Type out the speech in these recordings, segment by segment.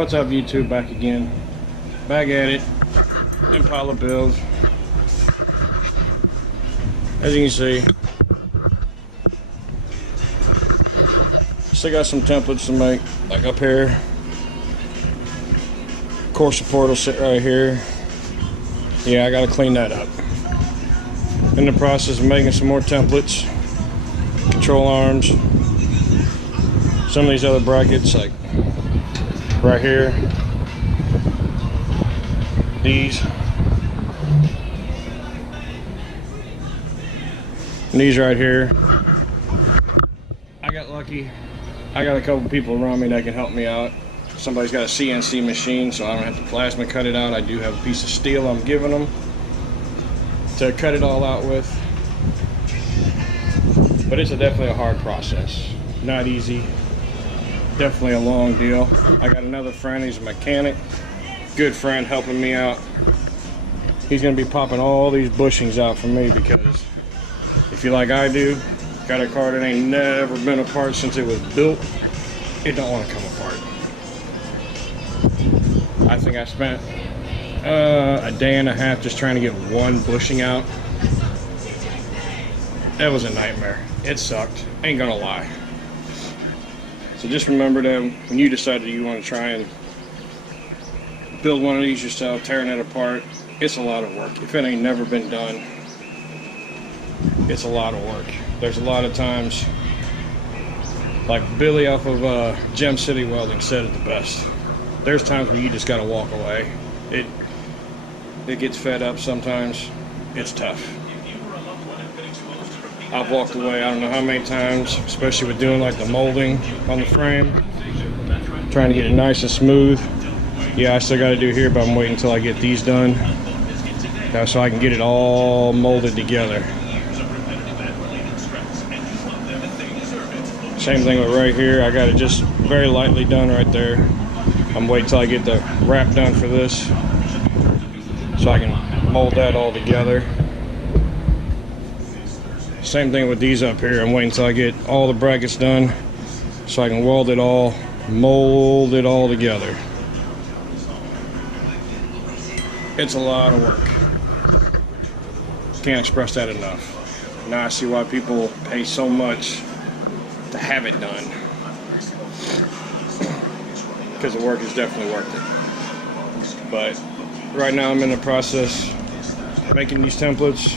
What's up, YouTube? Back again. Back at it. Impala build. As you can see, still got some templates to make, like up here. Core support will sit right here. Yeah, I gotta clean that up. In the process of making some more templates, control arms, some of these other brackets, like right here, these, and these right here. I got lucky. I got a couple people around me that can help me out. Somebody's got a CNC machine, so I don't have to plasma cut it out. I do have a piece of steel I'm giving them to cut it all out with. But it's definitely a hard process. Not easy. Definitely a long deal. I got another friend, he's a mechanic. Good friend helping me out. He's gonna be popping all these bushings out for me, because if you like I do, got a car that ain't never been apart since it was built, it don't want to come apart. I think I spent a day and a half just trying to get one bushing out. That was a nightmare. It sucked, ain't gonna lie. So just remember that when you decide that you want to try and build one of these yourself, tearing it apart, it's a lot of work. If it ain't never been done, it's a lot of work. There's a lot of times, like Billy off of Gem City Welding said it the best. There's times where you just gotta walk away. It gets fed up sometimes. It's tough. I've walked away I don't know how many times, especially with doing like the molding on the frame, trying to get it nice and smooth. Yeah, I still got to do here, but I'm waiting until I get these done, so I can get it all molded together. Same thing with right here. I got it just very lightly done right there. I'm waiting till I get the wrap done for this, so I can mold that all together. Same thing with these up here. I'm waiting till I get all the brackets done, so I can weld it all, mold it all together. It's a lot of work. Can't express that enough. Now I see why people pay so much to have it done, because the work is definitely worth it. But right now I'm in the process of making these templates.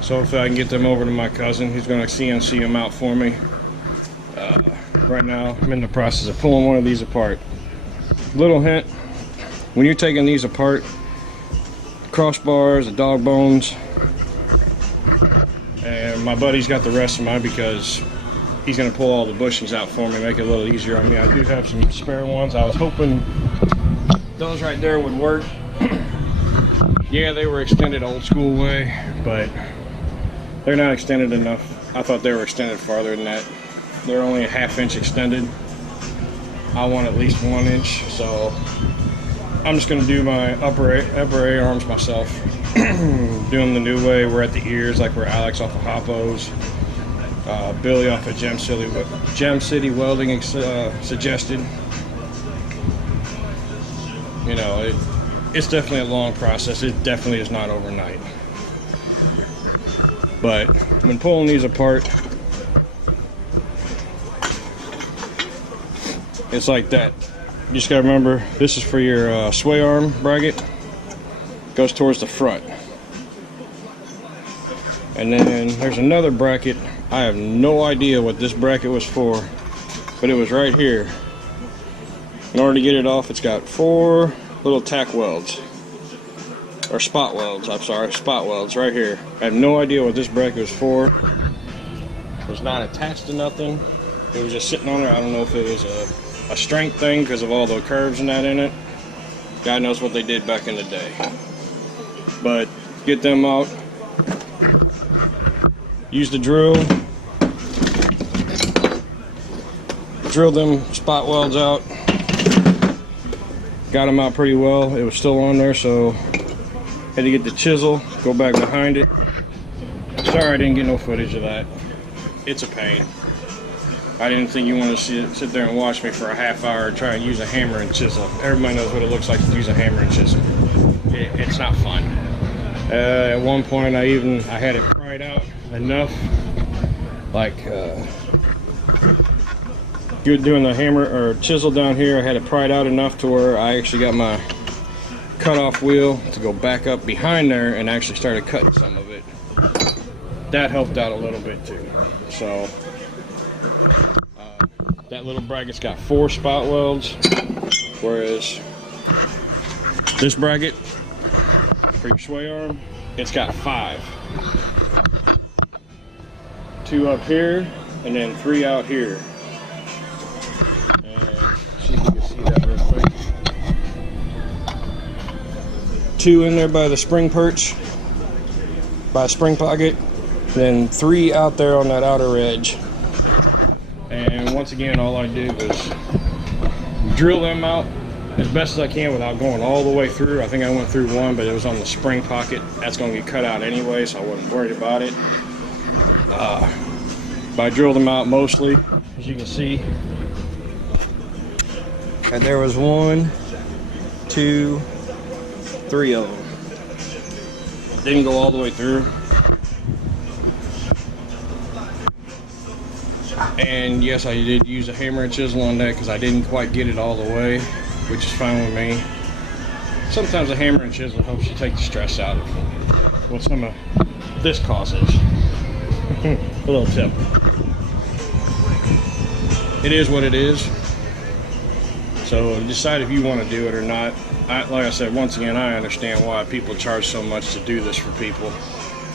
So if I can get them over to my cousin, he's going to CNC them out for me. Right now I'm in the process of pulling one of these apart. Little hint, when you're taking these apart, crossbars, the dog bones, and my buddy's got the rest of mine because he's going to pull all the bushings out for me, make it a little easier on me. I do have some spare ones. I was hoping those right there would work. Yeah, they were extended old school way, but they're not extended enough. I thought they were extended farther than that. They're only a ½ inch extended. I want at least 1 inch, so I'm just going to do my upper A arms myself. Do them the new way. We're at the ears, like we're Alex off of Hoppo's, Billy off of Gem City Welding suggested. You know, it's definitely a long process. It definitely is not overnight. But when pulling these apart, it's like that. You just gotta remember, this is for your sway arm bracket. Goes towards the front. And then there's another bracket. I have no idea what this bracket was for, but it was right here. In order to get it off, it's got 4 little tack welds. Or spot welds, I'm sorry, spot welds right here. I have no idea what this bracket was for. It was not attached to nothing. It was just sitting on there. I don't know if it was a strength thing because of all the curves and that in it. God knows what they did back in the day. But get them out. Use the drill. Drill them spot welds out. Got them out pretty well. It was still on there, so had to get the chisel, go back behind it. Sorry I didn't get no footage of that. it's a pain. I didn't think you want to sit there and watch me for a half hour and try and use a hammer and chisel. Everybody knows what it looks like to use a hammer and chisel. It's not fun. At one point I had it pried out enough, like doing the hammer or chisel down here, I had it pried out enough to where I actually got my cutoff wheel to go back up behind there and actually started cutting some of it. That helped out a little bit too. So that little bracket's got 4 spot welds, whereas this bracket for your sway arm, it's got 5. 2 up here and then 3 out here. And see if you can see that real quick. 2 in there by the spring perch, by the spring pocket, then 3 out there on that outer edge. And once again, all I do is drill them out as best as I can without going all the way through. I think I went through one, but it was on the spring pocket. That's going to get cut out anyway, so I wasn't worried about it. But I drilled them out mostly, as you can see. And there was 1, 2, 3 of them. Didn't go all the way through. And yes, I did use a hammer and chisel on that because I didn't quite get it all the way, which is fine with me. Sometimes a hammer and chisel helps you take the stress out of what some of this causes. A little tip. It is what it is. So decide if you want to do it or not. Like I said, once again, I understand why people charge so much to do this for people.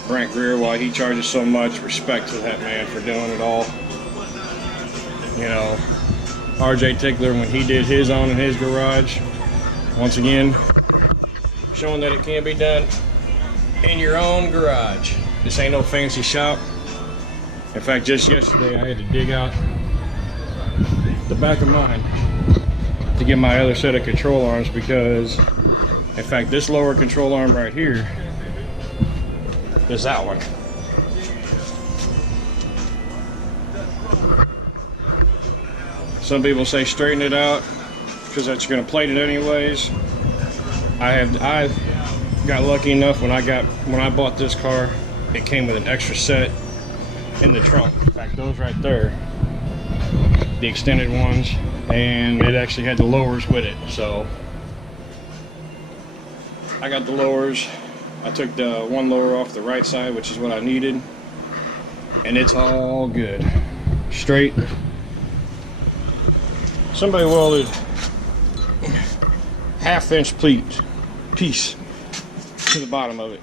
Brent Greer, why he charges so much, respect to that man for doing it all. You know, RJ Tickler, when he did his own in his garage, once again, showing that it can be done in your own garage. This ain't no fancy shop. In fact, just yesterday I had to dig out the back of mine to get my other set of control arms because, in fact, this lower control arm right here is that one. Some people say straighten it out because that's going to plate it anyways. I got lucky enough when I bought this car, it came with an extra set in the trunk. In fact, those right there, the extended ones, and it actually had the lowers with it. So I got the lowers. I took the one lower off the right side, which is what I needed, and it's all good. Straight. Somebody welded half-inch piece to the bottom of it.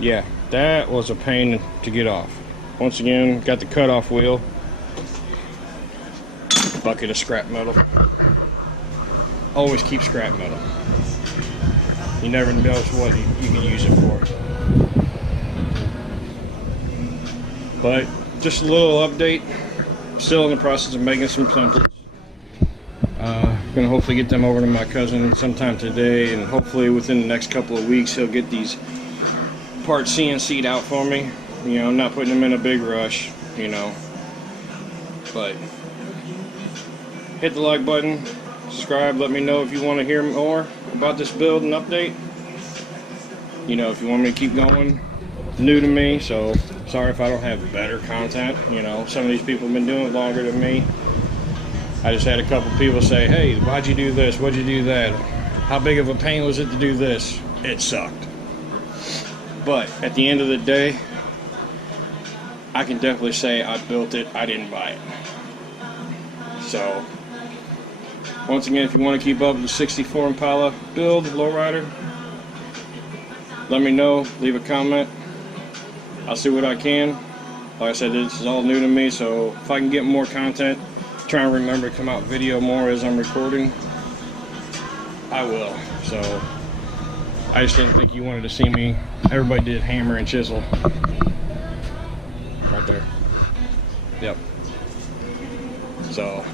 Yeah, that was a pain to get off. Once again, got the cutoff wheel, bucket of scrap metal. Always keep scrap metal. You never know what you can use it for. But just a little update. Still in the process of making some templates. Gonna hopefully get them over to my cousin sometime today, and hopefully within the next couple of weeks he'll get these parts CNC'd out for me. You know, I'm not putting them in a big rush, you know. But hit the like button, subscribe, let me know if you want to hear more about this build and update. You know, if you want me to keep going. New to me, so sorry if I don't have better content. You know, some of these people have been doing it longer than me. I just had a couple people say, hey, why'd you do this? Why'd you do that? How big of a pain was it to do this? It sucked. But at the end of the day, I can definitely say I built it, I didn't buy it. So once again, if you want to keep up with the 64 Impala build, lowrider, let me know, leave a comment. I'll see what I can. Like I said, this is all new to me, so if I can get more content, try and remember to come out video more as I'm recording, I will. So I just didn't think you wanted to see me. Everybody did hammer and chisel. Right there. Yep. So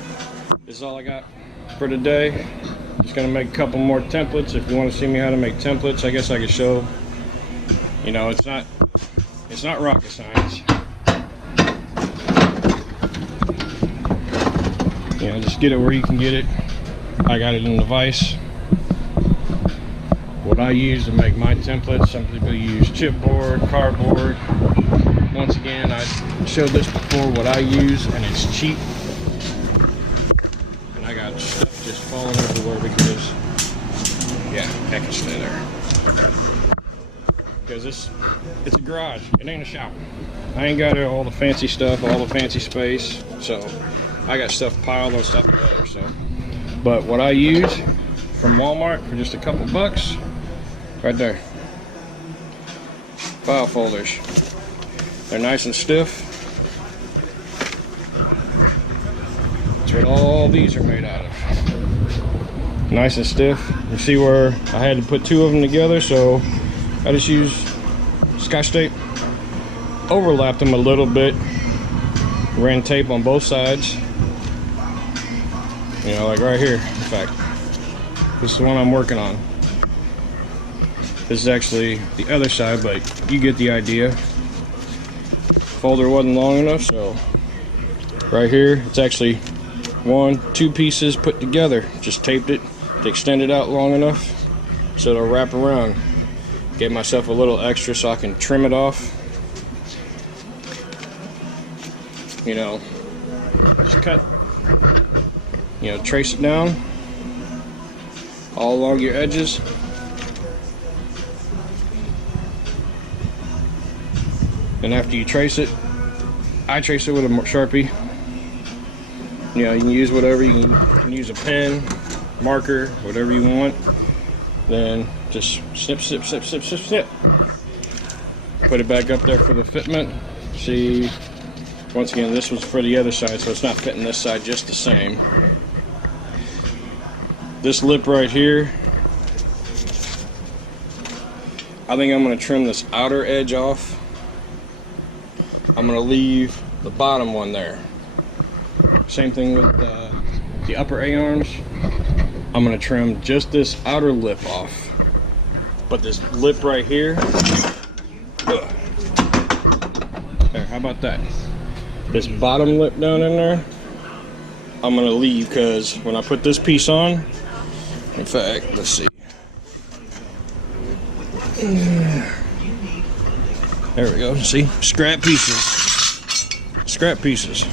this is all I got for today. Just gonna make a couple more templates. If you want to see me how to make templates, I guess I could show. You know, it's not rocket science. You know, just get it where you can get it. I got it in the vise. What I use to make my templates, some people use chipboard, cardboard. Once again, I showed this before what I use, and it's cheap. And I got stuff just falling everywhere because, yeah, heck, it's stay there. Because it's a garage, it ain't a shop. I ain't got all the fancy stuff, all the fancy space, so I got stuff piled on stuff together. So, but what I use from Walmart for just a couple bucks, right there, file folders. They're nice and stiff. That's what all these are made out of. Nice and stiff. You see where I had to put two of them together, so I just use Scotch tape, overlapped them a little bit, ran tape on both sides. You know, like right here, in fact. This is the one I'm working on. This is actually the other side, but you get the idea. Folder wasn't long enough, so right here, it's actually two pieces put together. Just taped it to extend it out long enough so it'll wrap around. Gave myself a little extra so I can trim it off. You know, just cut, you know, trace it down all along your edges. And after you trace it, I trace it with a Sharpie. You know, you can use whatever, you can use a pen, marker, whatever you want. Then just snip, snip, snip, snip, snip, snip. Put it back up there for the fitment. See, once again, this was for the other side, so it's not fitting this side just the same. This lip right here, I think I'm going to trim this outer edge off. I'm going to leave the bottom one there. Same thing with the upper A-arms. I'm going to trim just this outer lip off. But this lip right here, there, how about that? This bottom lip down in there, I'm going to leave because when I put this piece on, in fact, let's see. There we go. See? Scrap pieces. Scrap pieces.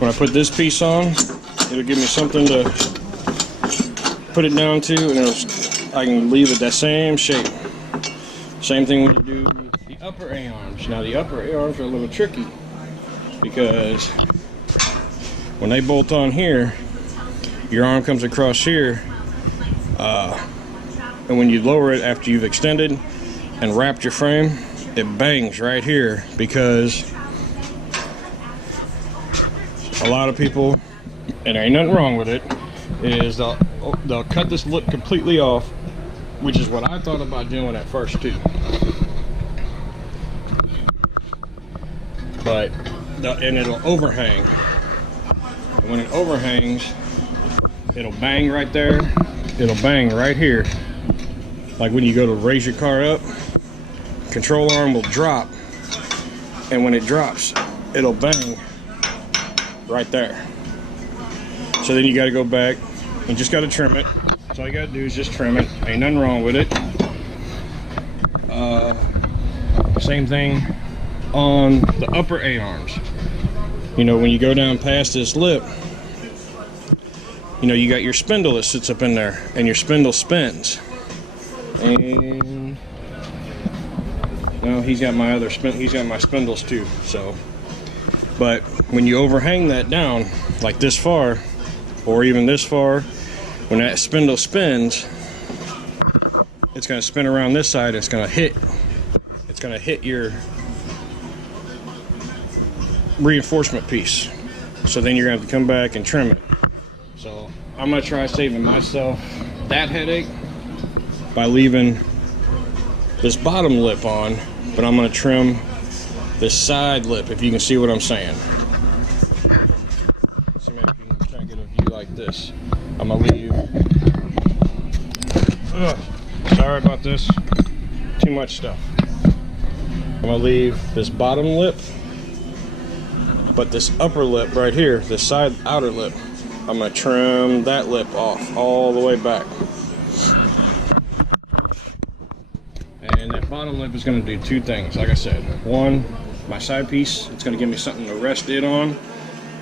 When I put this piece on, it'll give me something to put it down to, and I can leave it that same shape. Same thing when you do the upper A-arms. Now the upper A-arms are a little tricky because when they bolt on here, your arm comes across here, and when you lower it after you've extended and wrapped your frame, it bangs right here because a lot of people, and there ain't nothing wrong with it, is they'll cut this lip completely off, which is what I thought about doing at first too. But and it'll overhang. And when it overhangs, it'll bang right there. It'll bang right here. Like when you go to raise your car up, control arm will drop, and when it drops, it'll bang right there. So then you got to go back and just got to trim it. So all you got to do is just trim it. Ain't nothing wrong with it. Same thing on the upper A-arms. You know, when you go down past this lip, you know, you got your spindle that sits up in there, and your spindle spins. And no, he's got my other he's got my spindles too. So, but when you overhang that down like this far, or even this far, when that spindle spins, it's going to spin around this side. It's going to hit your reinforcement piece. So then you're going to have to come back and trim it. So I'm going to try saving myself that headache by leaving this bottom lip on, but I'm going to trim this side lip, if you can see what I'm saying. See, maybe if you can try and get a view like this. I'm going to leave, sorry about this, too much stuff. I'm going to leave this bottom lip, but this upper lip right here, this side outer lip, I'm going to trim that lip off all the way back. And that bottom lip is going to do two things, like I said. One, my side piece, it's going to give me something to rest it on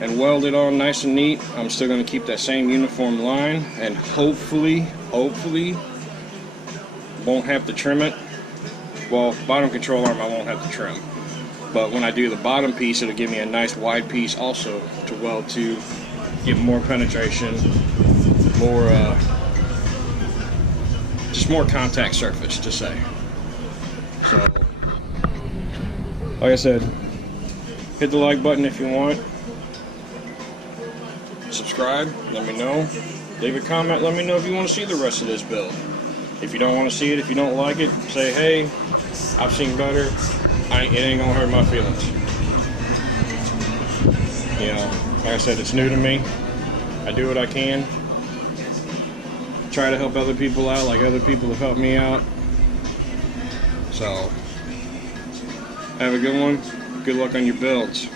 and weld it on nice and neat. I'm still going to keep that same uniform line, and hopefully won't have to trim it. Well, bottom control arm I won't have to trim, but when I do the bottom piece, it'll give me a nice wide piece also to weld to, get more penetration, more just more contact surface to say. So like I said, hit the like button if you want, subscribe, let me know, leave a comment, let me know if you want to see the rest of this build. If you don't want to see it, if you don't like it, say, hey, I've seen better. It ain't gonna hurt my feelings. You know, like I said, it's new to me. I do what I can. Try to help other people out like other people have helped me out. So, have a good one. Good luck on your builds.